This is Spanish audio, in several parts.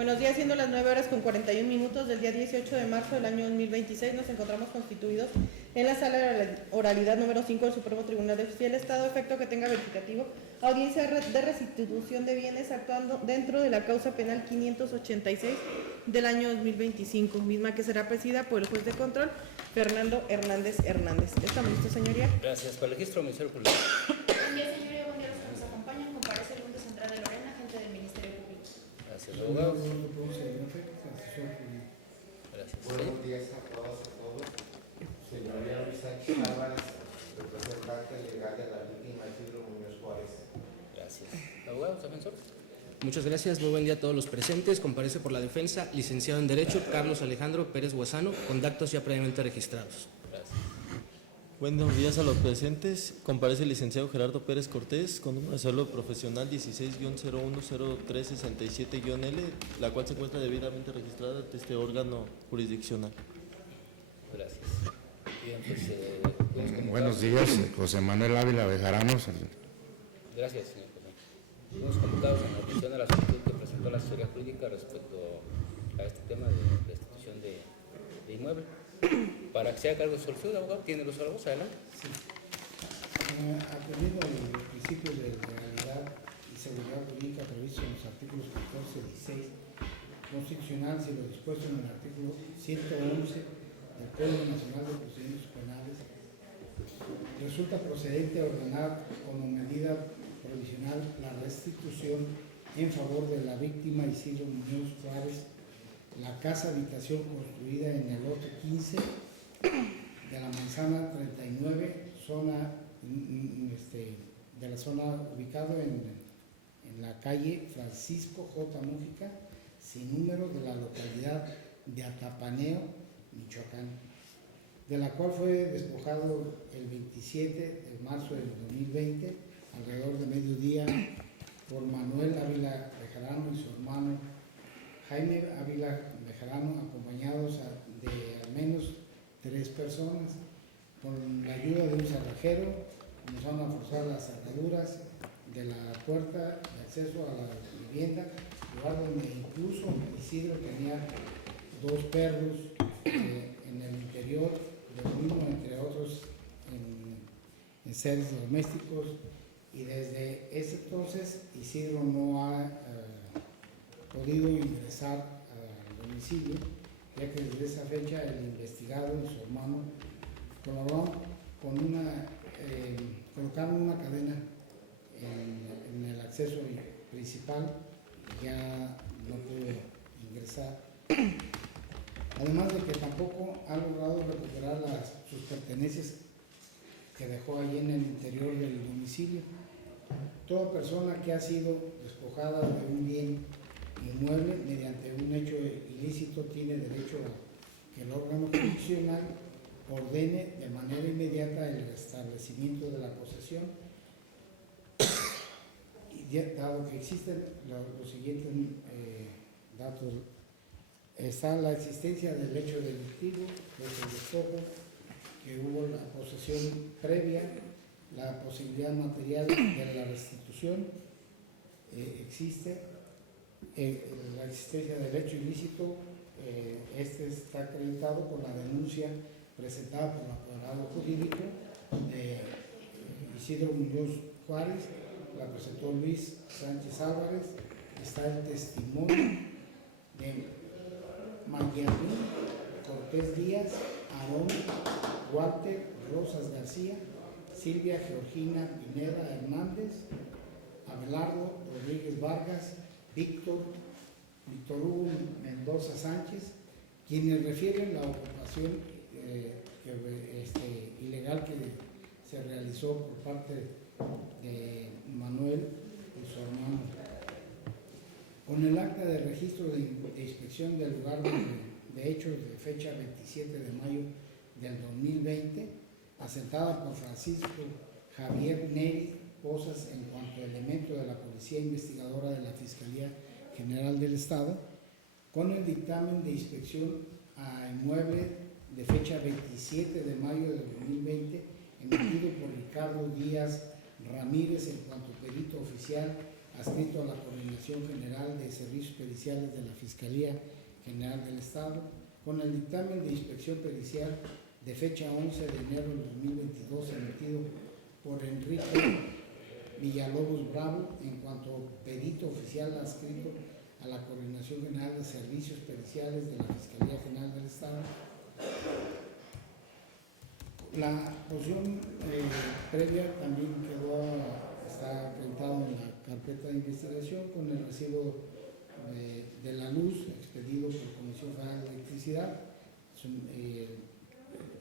Buenos días, siendo las 9:41 del día 18 de marzo del año 2026, nos encontramos constituidos en la sala de oralidad número 5 del Supremo Tribunal de Justicia del Estado, efecto que tenga verificativo, audiencia de restitución de bienes actuando dentro de la causa penal 586 del año 2025, misma que será presidida por el juez de control, Fernando Hernández Hernández. ¿Estamos listos, señoría? Gracias. Para el registro, Ministerio Público. Buen día, señoría. Buen día a los que nos acompañan. Comparece el Mundo Central de Lorena, agente del Ministerio Público. Gracias, abogados. Gracias. Buenos días a todas y a todos. Señoría Luis Sánchez Álvarez, representante legal de la víctima Isidro Muñoz Juárez. Gracias. Abogados, defensor. Muchas gracias, muy buen día a todos los presentes. Comparece por la defensa, licenciado en Derecho, Carlos Alejandro Pérez Guasano, con datos ya previamente registrados. Gracias. Buenos días a los presentes. Comparece el licenciado Gerardo Pérez Cortés, con número de cédula profesional 16-010367-L, la cual se encuentra debidamente registrada ante este órgano jurisdiccional. Gracias. Bien, pues, Buenos días, José Manuel Ávila Bejarano. Gracias, señor. Fuimos convocados en la atención de la solicitud que presentó la asesoría jurídica respecto a este tema de restitución de inmueble. Para que sea cargo de solicitud, abogado, tiene los abogados, adelante. Sí. Atendiendo a los principios de legalidad y seguridad jurídica previstos en los artículos 14 y 16 constitucional, y lo dispuesto en el artículo 111 del Código Nacional de Procedimientos Penales, resulta procedente ordenar como medida provisional la restitución en favor de la víctima Isidro Muñoz Juárez, la casa habitación construida en el lote 15 de la manzana 39, zona de la zona ubicado en la calle Francisco J. Mújica, sin número, de la localidad de Atapaneo, Michoacán, de la cual fue despojado el 27 de marzo del 2020, alrededor de mediodía, por Manuel Ávila Bejarano y su hermano Jaime Ávila Bejarano, acompañados de al menos 3 personas, con la ayuda de un cerrajero. Comenzaron a forzar las cerraduras de la puerta de acceso a la vivienda, lugar donde incluso Isidro tenía 2 perros en el interior del mismo, entre otros en seres domésticos, y desde ese entonces Isidro no ha podido ingresar al domicilio, ya que desde esa fecha el investigado y su hermano colaboraron con colocaron una cadena en el acceso principal, y ya no pudo ingresar. Además de que tampoco ha logrado recuperar sus pertenencias que dejó allí en el interior del domicilio. Toda persona que ha sido despojada de un bien inmueble mediante un hecho ilícito tiene derecho a que el órgano jurisdiccional ordene de manera inmediata el restablecimiento de la posesión, y dado que existen los siguientes datos. Está la existencia del hecho delictivo, del despojo, que hubo la posesión previa, la posibilidad material de la restitución, existe la existencia del hecho ilícito. Este está acreditado por la denuncia presentada por el apoderado jurídico de Isidro Muñoz Juárez, la presentó Luis Sánchez Álvarez. Está el testimonio de Mayarín Cortés Díaz, Aarón Walter Rosas García, Silvia Georgina Pineda Hernández, Abelardo Rodríguez Vargas, Víctor Hugo Mendoza Sánchez, quienes refieren la ocupación ilegal que se realizó por parte de Manuel y su hermano. Con el acta de registro de inspección del lugar de hechos de fecha 27 de mayo del 2020, asentada por Francisco Javier Neri Posas en cuanto a elemento de la Policía Investigadora de la Fiscalía General del Estado, con el dictamen de inspección a inmueble de fecha 27 de mayo del 2020, emitido por Ricardo Díaz Ramírez en cuanto perito oficial adscrito a la Coordinación General de Servicios Periciales de la Fiscalía General del Estado, con el dictamen de inspección pericial de fecha 11 de enero de 2022 emitido por Enrique Villalobos Bravo en cuanto perito oficial adscrito a la Coordinación General de Servicios Periciales de la Fiscalía General del Estado. La posición previa también está acreditado en la carpeta de investigación con el recibo de la luz expedido por la Comisión Federal de Electricidad,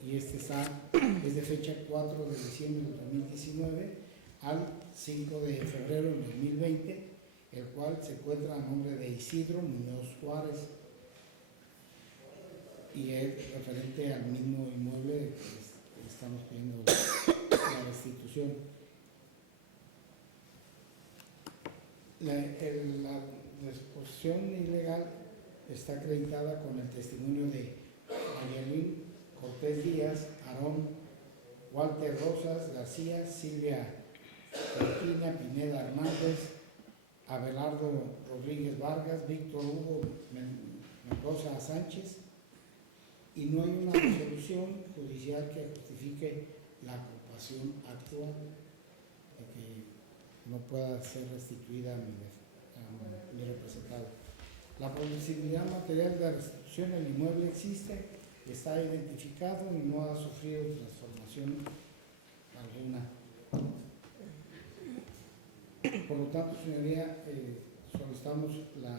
y es de fecha 4 de diciembre de 2019 al 5 de febrero de 2020, el cual se encuentra a nombre de Isidro Muñoz Juárez y es referente al mismo inmueble que estamos pidiendo la restitución. La disposición ilegal está acreditada con el testimonio de Mayelín Cortés Díaz, Aarón, Walter Rosas García, Silvia Regina Pineda Hernández, Abelardo Rodríguez Vargas, Víctor Hugo Mendoza Sánchez, y no hay una resolución judicial que justifique la ocupación actual de que no pueda ser restituida a mi representado. La posibilidad material de restitución del inmueble existe, está identificado y no ha sufrido transformación alguna. Por lo tanto, señoría, solicitamos la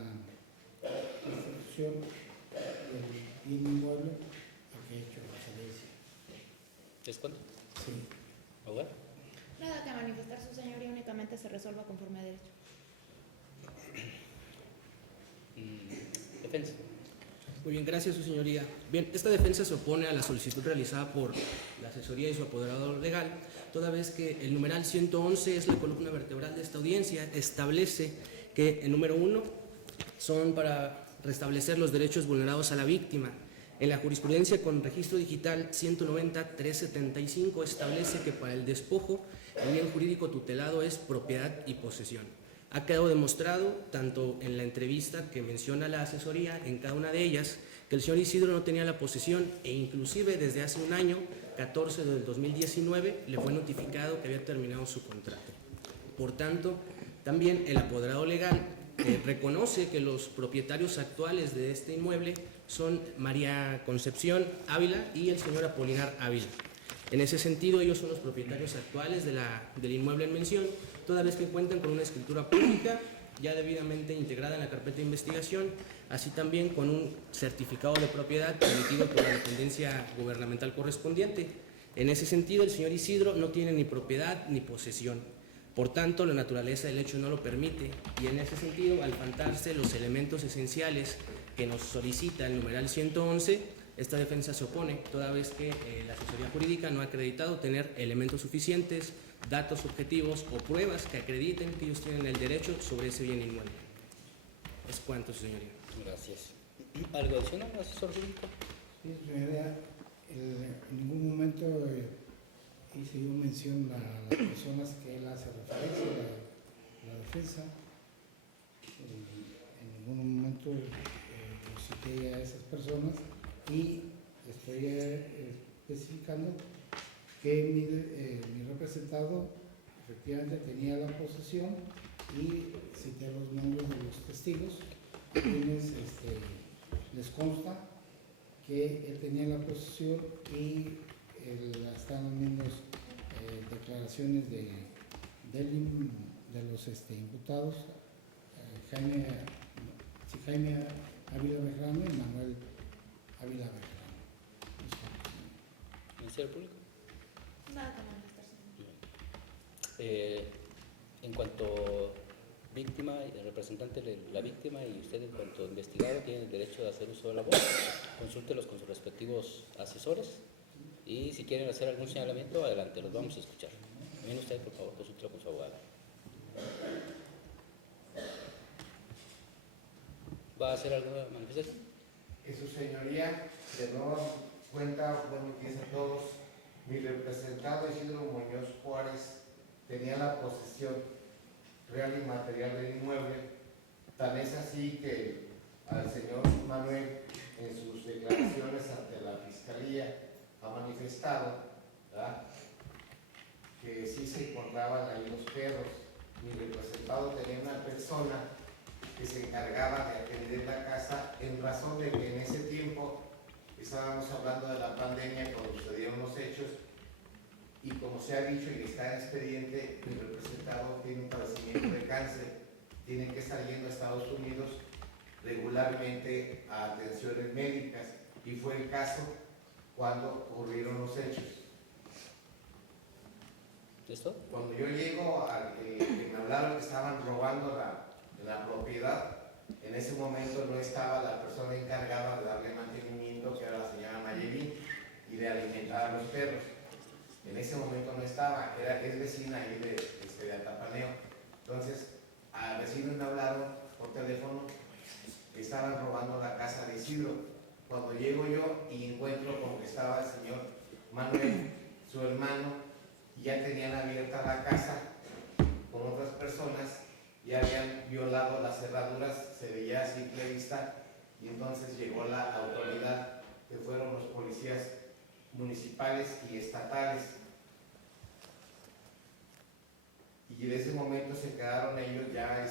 restitución del bien inmueble a que he hecho referencia. ¿Descuento? Sí. ¿Abogado? Nada que manifestar, su señoría, únicamente se resuelva conforme a derecho. Defensa. Muy bien, gracias, su señoría. Bien, esta defensa se opone a la solicitud realizada por la asesoría y su apoderado legal, toda vez que el numeral 111 es la columna vertebral de esta audiencia, establece que el número 1 son para restablecer los derechos vulnerados a la víctima. En la jurisprudencia con registro digital 190-375 establece que para el despojo el bien jurídico tutelado es propiedad y posesión. Ha quedado demostrado, tanto en la entrevista que menciona la asesoría, en cada una de ellas, que el señor Isidro no tenía la posesión e inclusive desde hace un año, 14 del 2019, le fue notificado que había terminado su contrato. Por tanto, también el apoderado legal reconoce que los propietarios actuales de este inmueble son María Concepción Ávila y el señor Apolinar Ávila. En ese sentido, ellos son los propietarios actuales del inmueble en mención, toda vez que cuentan con una escritura pública ya debidamente integrada en la carpeta de investigación, así también con un certificado de propiedad emitido por la dependencia gubernamental correspondiente. En ese sentido, el señor Isidro no tiene ni propiedad ni posesión. Por tanto, la naturaleza del hecho no lo permite, y en ese sentido, al faltarse los elementos esenciales que nos solicita el numeral 111, esta defensa se opone, toda vez que la asesoría jurídica no ha acreditado tener elementos suficientes, datos objetivos o pruebas que acrediten que ellos tienen el derecho sobre ese bien inmueble. Es cuanto, su señoría. Gracias. ¿Algo adicional, asesor jurídico? Sí, señoría, en ningún momento hice yo mención a las personas que él hace referencia, la defensa. En ningún momento cité a esas personas y estoy especificando que mi representado efectivamente tenía la posesión y cité los nombres de los testigos, quienes les consta que él tenía la posesión y están las mismas declaraciones de los imputados, Jaime Ávila Bejarano y Manuel Ávila Bejarano. ¿Ministerio Público? Nada que manifestar, señoría. En cuanto víctima, el representante de la víctima y usted en cuanto investigado tienen el derecho de hacer uso de la voz. Consúltelos con sus respectivos asesores y si quieren hacer algún señalamiento, adelante, los vamos a escuchar. También usted, por favor, consúltelo con su abogado. ¿Va a hacer alguna manifestación? Que su señoría, de nueva cuenta, buenos días a todos. Mi representado Isidro Muñoz Juárez tenía la posesión, real y material del inmueble. Tan es así que al señor Manuel, en sus declaraciones ante la Fiscalía, ha manifestado, ¿verdad?, que sí se encontraban ahí los perros. Mi representado tenía una persona que se encargaba de atender la casa, en razón de que en ese tiempo estábamos hablando de la pandemia cuando sucedieron los hechos, y como se ha dicho y está en expediente, mi representado tiene un padecimiento de cáncer, tiene que estar yendo a Estados Unidos regularmente a atenciones médicas, y fue el caso cuando ocurrieron los hechos. ¿Listo? Cuando yo llego, que me hablaron que estaban robando la propiedad, en ese momento no estaba la persona encargada de darle mantenimiento, que era la señora Mayelín, y de alimentar a los perros. En ese momento no estaba, es vecina ahí de Atapaneo. Entonces, a vecinos me hablaron por teléfono que estaban robando la casa de Isidro. Cuando llego yo y encuentro como que estaba el señor Manuel, su hermano, y ya tenían abierta la casa con otras personas, ya habían violado las cerraduras, se veía a simple vista, y entonces llegó la autoridad, que fueron los policías municipales y estatales. Y en ese momento se quedaron ellos ya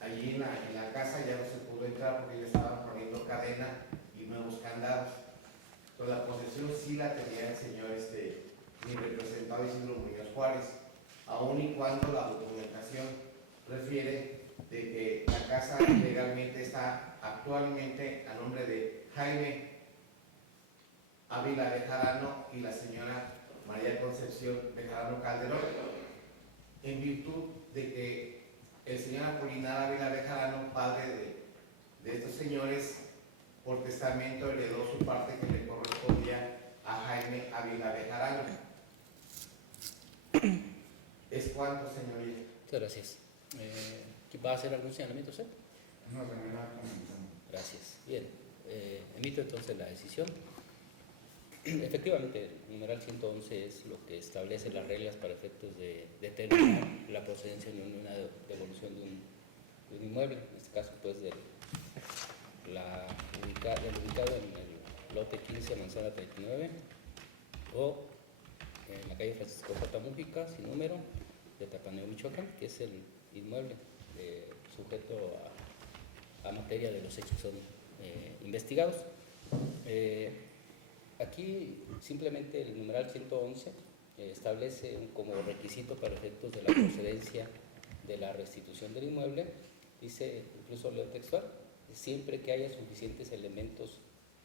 allí en la casa, ya no se pudo entrar porque ellos estaban poniendo cadena y nuevos candados. Entonces la posesión sí la tenía el señor mi representado Isidro Muñoz Juárez, aun y cuando la documentación refiere de que la casa legalmente está actualmente a nombre de Jaime Ávila Bejarano y la señora María Concepción Bejarano Calderón, en virtud de que el señor Apolinar Ávila Bejarano, padre de estos señores, por testamento heredó su parte que le correspondía a Jaime Ávila Bejarano. ¿Es cuánto, señoría? Muchas gracias. ¿Va a hacer algún señalamiento usted? No, señora, comenzamos. Gracias. Bien, emito entonces la decisión. Efectivamente, el numeral 111 es lo que establece las reglas para efectos de determinar la procedencia de una devolución de un inmueble, en este caso pues del ubicado en el lote 15, manzana 39, o en la calle Francisco J. Mújica, sin número, de Tapaneo, Michoacán, que es el inmueble sujeto a materia de los hechos que son investigados. Aquí simplemente el numeral 111 establece como requisito para efectos de la procedencia de la restitución del inmueble, dice, incluso leo textual, siempre que haya suficientes elementos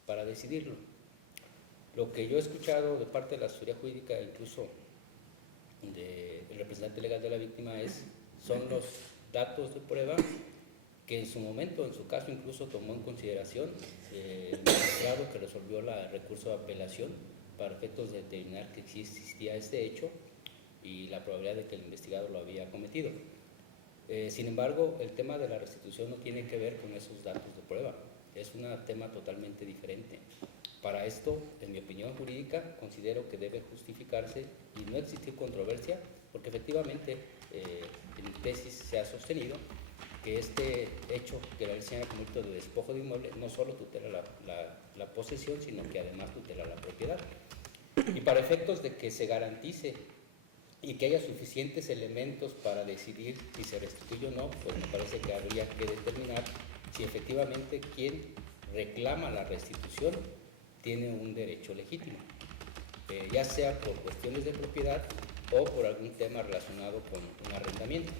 para decidirlo. Lo que yo he escuchado de parte de la asesoría jurídica, incluso del representante legal de la víctima, son los datos de prueba que en su momento, en su caso, incluso tomó en consideración el magistrado que resolvió el recurso de apelación para efectos de determinar que sí existía este hecho y la probabilidad de que el investigado lo había cometido. Sin embargo, el tema de la restitución no tiene que ver con esos datos de prueba, es un tema totalmente diferente. Para esto, en mi opinión jurídica, considero que debe justificarse y no existir controversia, porque efectivamente en mi tesis se ha sostenido que este hecho que la señala como acto de despojo de inmueble no solo tutela la posesión, sino que además tutela la propiedad. Y para efectos de que se garantice y que haya suficientes elementos para decidir si se restituye o no, pues me parece que habría que determinar si efectivamente quien reclama la restitución tiene un derecho legítimo, ya sea por cuestiones de propiedad o por algún tema relacionado con un arrendamiento.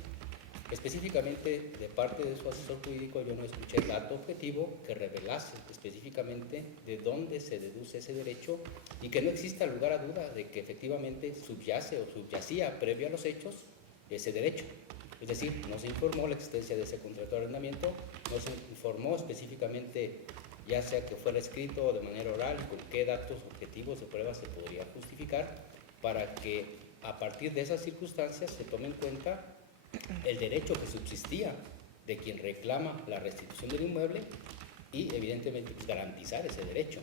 Específicamente, de parte de su asesor jurídico, yo no escuché dato objetivo que revelase específicamente de dónde se deduce ese derecho y que no exista lugar a duda de que efectivamente subyace o subyacía previo a los hechos ese derecho. Es decir, no se informó la existencia de ese contrato de arrendamiento, no se informó específicamente, ya sea que fuera escrito o de manera oral, con qué datos objetivos de prueba se podría justificar para que a partir de esas circunstancias se tome en cuenta el derecho que subsistía de quien reclama la restitución del inmueble y evidentemente pues, garantizar ese derecho,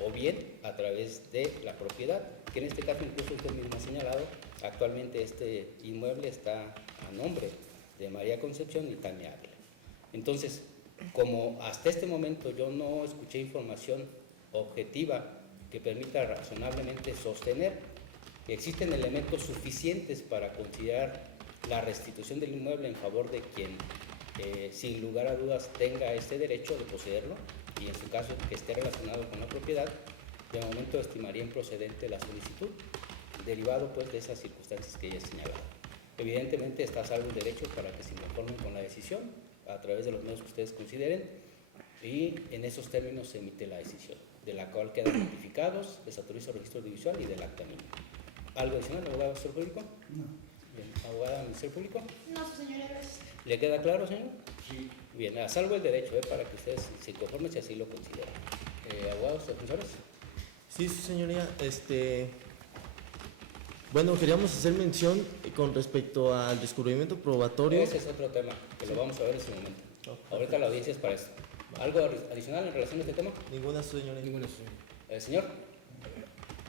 o bien a través de la propiedad, que en este caso incluso usted mismo ha señalado, Actualmente este inmueble está a nombre de María Concepción y Tania Ávila. Entonces, como hasta este momento yo no escuché información objetiva que permita razonablemente sostener que existen elementos suficientes para considerar la restitución del inmueble en favor de quien, sin lugar a dudas, tenga este derecho de poseerlo y en su caso que esté relacionado con la propiedad, de momento estimaría improcedente la solicitud, derivado pues de esas circunstancias que ya he señalado. Evidentemente está a salvo el derecho para que se conformen con la decisión a través de los medios que ustedes consideren y en esos términos se emite la decisión, de la cual quedan notificados, les autoriza el registro audiovisual y del acta misma. ¿Algo adicional, abogado Ministerio Público? No. Bien, abogada Ministerio Público. No, su señoría, gracias. ¿Le queda claro, señor? Sí. Bien, a salvo el derecho, para que ustedes se conformen si así lo consideran. Abogados, defensores. Sí, su señoría, bueno, queríamos hacer mención con respecto al descubrimiento probatorio. Ese es otro tema, que lo vamos a ver en su momento. Ahorita la audiencia es para eso. ¿Algo adicional en relación a este tema? Ninguna, su señoría. Ninguna, su señoría. Señor.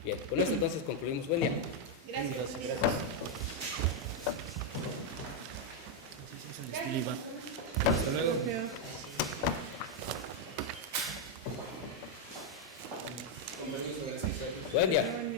Bien, con esto entonces concluimos. Buen día. Gracias. Gracias. Hasta luego. Buen día.